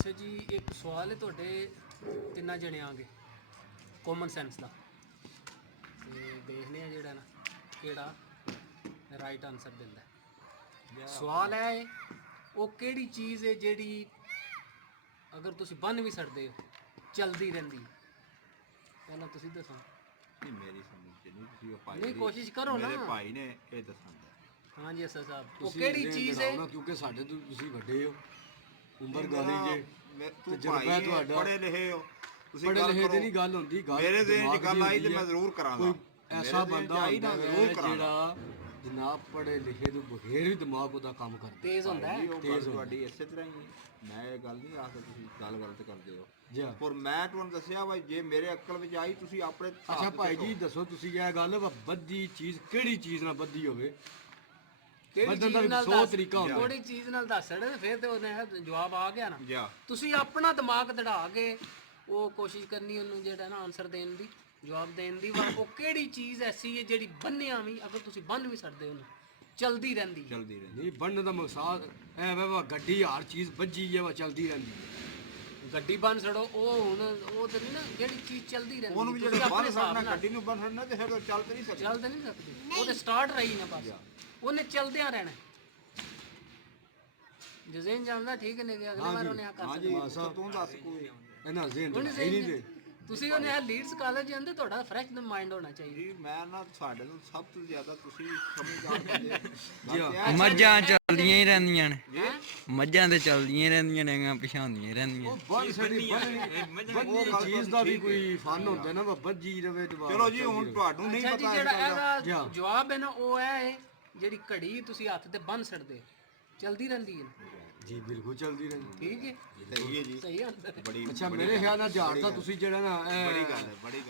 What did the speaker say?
ਅੱਛਾ ਜੀ, ਇੱਕ ਸਵਾਲ ਹੈ ਤੁਹਾਡੇ ਤਿੰਨਾਂ ਜਣਿਆਂ ਅੱਗੇ ਕਾਮਨ ਸੈਂਸ ਦਾ, ਤੇ ਦੇਖਦੇ ਆ ਜਿਹੜਾ ਨਾ ਕਿਹੜਾ ਰਾਈਟ ਆਨਸਰ ਦਿੰਦਾ ਹੈ। ਸਵਾਲ ਹੈ ਉਹ ਕਿਹੜੀ ਚੀਜ਼ ਹੈ ਜਿਹੜੀ ਅਗਰ ਤੁਸੀਂ ਬੰਨ ਵੀ ਸਕਦੇ ਹੋ ਚਲਦੀ ਰਹਿੰਦੀ ਹੈ? ਪਹਿਲਾਂ ਤੁਸੀਂ ਦੱਸੋ। ਨਹੀਂ ਮੇਰੀ ਸਮਝ ਚ ਨਹੀਂ, ਤੁਸੀਂ ਉਹ ਭਾਈ ਨਹੀਂ, ਕੋਸ਼ਿਸ਼ ਕਰੋ ਨਾ। ਮੇਰੇ ਭਾਈ ਨੇ ਇਹ ਦੱਸਣਾ। ਹਾਂਜੀ ਅਸਰ ਸਾਹਿਬ, ਉਹ ਤੁਸੀਂ ਕਿਹੜੀ ਇਹਦੇ ਚੀਜ਼ ਲੜਾਓ ਹੈ? ਨਾ, ਕਿਉਂਕਿ ਸਾਡੇ ਤੋਂ ਤੁਸੀਂ ਵੱਡੇ ਹੋ, ਉਮਰ ਮੇਰਾ- ਗਾਲੀ ਜੇ ਤੂੰ ਤਜਰਬਾ ਭਾਈ ਤੁਹਾਡਾ। ਪੜ੍ਹੇ ਲਿਖੇ ਹੋ, ਤੁਸੀਂ ਪੜ੍ਹੇ ਗੱਲ ਲਿਖੇ ਕਰੋ। ਦੀ ਨਹੀਂ ਗੱਲ ਹੁੰਦੀ, ਗੱਲ ਮੇਰੇ ਦਿਨ ਦਿਮਾਗ ਚ ਗੱਲ ਦੀ ਆਈ ਤੇ ਹੁੰਦੀ ਮੈਂ ਹੈ। ਜ਼ਰੂਰ ਕਰਾਂਗਾ। ਕੋਈ ਮੇਰੇ ਐਸਾ ਦਿਨ ਬੰਦਾ ਚ ਆਈ ਹੁੰਦਾ ਨਾ, ਹੈ ਜ਼ਰੂਰ ਕਰਾਂਗਾ। ਜਿਹੜਾ ਜਨਾਬ ਪੜ੍ਹੇ ਲਿਖੇ ਤੋਂ ਬਗੈਰ ਵੀ ਦਿਮਾਗ ਉਹਦਾ ਕੰਮ ਕਰਦਾ। ਤੇਜ਼ ਹੁੰਦਾ ਭਾਈ, ਹੈ। ਉਹ ਤੇਜ਼ ਗੱਲ ਹੁੰਦਾ। ਤੁਹਾਡੀ ਇਸੇ ਤਰ੍ਹਾਂ ਹੀ ਹੈ। ਮੈਂ ਇਹ ਗੱਲ ਨਹੀਂ ਆਖਦਾ ਤੁਸੀਂ ਗੱਲ ਗਲਤ ਕਰਦੇ ਹੋ। ਜੀ ਪਰ ਮੈਂ ਤੁਹਾਨੂੰ ਦੱਸਿਆ ਭਾਈ, ਜੇ ਮੇਰੇ ਅਕਲ ਵਿੱਚ ਆਈ ਤੁਸੀਂ ਆਪਣੇ ਹਿਸਾਬ ਅੱਛਾ ਤੇ ਭਾਈ ਜੀ ਦੱਸੋ। ਦੱਸੋ, ਤੁਸੀਂ ਇਹ ਗੱਲ ਬੱਦੀ ਚੀਜ਼ ਕਿਹੜੀ ਚੀਜ਼ ਨਾਲ ਬੱਦੀ ਹੋਵੇ? ਕਿਹੜੀ ਬੰਦਨ ਦਾ ਚੀਜ਼ ਵੀ ਨਾਲ 100 ਦੱਸ, ਤਰੀਕਾ ਹੁੰਦਾ। ਕਿਹੜੀ ਚੀਜ਼ ਨਾਲ ਦੱਸਣ ਫਿਰ ਤੇ ਉਹਨੇ ਜਵਾਬ ਆ ਗਿਆ ਨਾ। ਜਾ ਤੁਸੀਂ ਆਪਣਾ ਦਿਮਾਗ ਦੜਾ ਕੇ ਉਹ ਕੋਸ਼ਿਸ਼ ਕਰਨੀ ਉਹਨੂੰ ਜਿਹੜਾ ਨਾ ਆਨਸਰ ਦੇਣ ਦੀ, ਜਵਾਬ ਦੇਣ ਦੀ। ਉਹ ਕਿਹੜੀ ਚੀਜ਼ ਐਸੀ ਹੈ ਜਿਹੜੀ ਬੰਨਿਆ ਵੀ, ਅਗਰ ਤੁਸੀਂ ਬੰਨ ਵੀ ਸਕਦੇ ਹੋ ਉਹਨੂੰ, ਚਲਦੀ ਰਹਿੰਦੀ ਹੈ? ਜਲਦੀ ਰਹਿ। ਨਹੀਂ ਬਣਨ ਦਾ ਮਕਸਦ ਐ ਵਾ ਗੱਡੀ ਹਰ ਚੀਜ਼ ਵੱਜੀ ਹੈ ਵਾ ਚਲਦੀ ਰਹਿੰਦੀ ਹੈ। ਗੱਡੀ ਬੰਨ ਛੜੋ, ਉਹ ਹੁਣ ਉਹ ਤੇ ਨਹੀਂ ਨਾ, ਜਿਹੜੀ ਚੀਜ਼ ਚਲਦੀ ਰਹਿੰਦੀ ਉਹਨੂੰ ਵੀ ਤੁਸੀਂ ਜਿਹੜੇ ਆਪਣੇ ਬੰਨ ਹਿਸਾਬ ਛੱਡਣਾ, ਨਾਲ ਗੱਡੀ ਨੂੰ ਬੰਨ ਛੱਡਣਾ ਤੇ ਫਿਰ ਉਹ ਚੱਲ ਤੇ ਨਹੀਂ ਸਕਦੀ। ਚੱਲ ਤੇ ਨਹੀਂ ਸਕਦੀ, ਉਹ ਤੇ ਸਟਾਰਟ ਰਹੀ ਨਾ ਬਸ, ਉਹਨੇ ਚਲਦਿਆਂ ਰਹਿਣਾ। ਜਜ਼ੇਨ ਜਾਣਦਾ ਠੀਕ ਨੇ ਕਿ ਅਗਲੇ ਵਾਰ ਉਹਨੇ ਆ ਕਰ ਹਾਂਜੀ ਸਕਦਾ। ਤੂੰ ਦੱਸ ਕੋਈ। ਇਹਨਾਂ ਜ਼ੇਨ ਉਹਨੇ ਹੈ ਨਹੀਂ ਦੇ। ਤੁਸੀਂ ਉਹਨੇ ਲੀਡਸ ਕਾਲਜ ਜਾਂਦੇ, ਤੁਹਾਡਾ ਫਰੈਸ਼ ਮਾਈਂਡ ਹੋਣਾ ਚਾਹੀਦਾ। ਜੀ ਮੈਂ ਨਾ ਸਾਡੇ ਨੂੰ ਸਭ ਤੋਂ ਜ਼ਿਆਦਾ ਤੁਸੀਂ ਸਮਝਦਾਰ ਬੰਦੇ ਜੀ ਹੋ। ਮੱਝਾਂ ਚੱਲਦੀਆਂ ਹੀ ਰਹਿੰਦੀਆਂ ਨੇ, ਜੀ ਮੱਝਾਂ ਤੇ ਚੱਲਦੀਆਂ ਹੀ ਰਹਿੰਦੀਆਂ ਨੇ, ਪਛਾਉਂਦੀਆਂ ਰਹਿੰਦੀਆਂ। ਉਹ ਬੰਨ ਛੜੀ ਬੰਨੀ ਚੀਜ਼ ਦਾ ਵੀ ਕੋਈ ਫਨ ਹੁੰਦਾ ਨਾ, ਬੱਜੀ ਰਵੇ ਤੇ ਚਲੋ ਜੀ ਹੁਣ ਤੁਹਾਨੂੰ ਨਹੀਂ ਅੱਛਾ ਜੀ, ਪਤਾ ਜਿਹੜਾ ਇਸ ਗੱਲ ਦਾ। ਇਹਦਾ ਜਵਾਬ ਹੈ ਨਾ, ਉਹ ਹੈ ਜਿਹੜੀ ਘੜੀ ਤੁਸੀਂ ਹੱਥ ਤੇ ਬੰਨ ਛੱਡਦੇ ਹੋ, ਚਲਦੀ ਰਹਿੰਦੀ ਹੈ। ਜੀ ਬਿਲਕੁਲ ਚਲਦੀ ਰਹਿੰਦੀ। ਠੀਕ ਹੈ, ਸਹੀ ਹੈ ਜੀ। ਸਹੀ ਆਨਸਰ ਹੈ। ਬੜੀ ਅੱਛਾ ਮੇਰੇ ਖਿਆਲ ਨਾਲ ਝਾੜ ਦਾ ਤੁਸੀਂ ਜਿਹੜਾ ਨਾ ਬੜੀ ਗੱਲ ਹੈ, ਬੜੀ ਗੱਲ।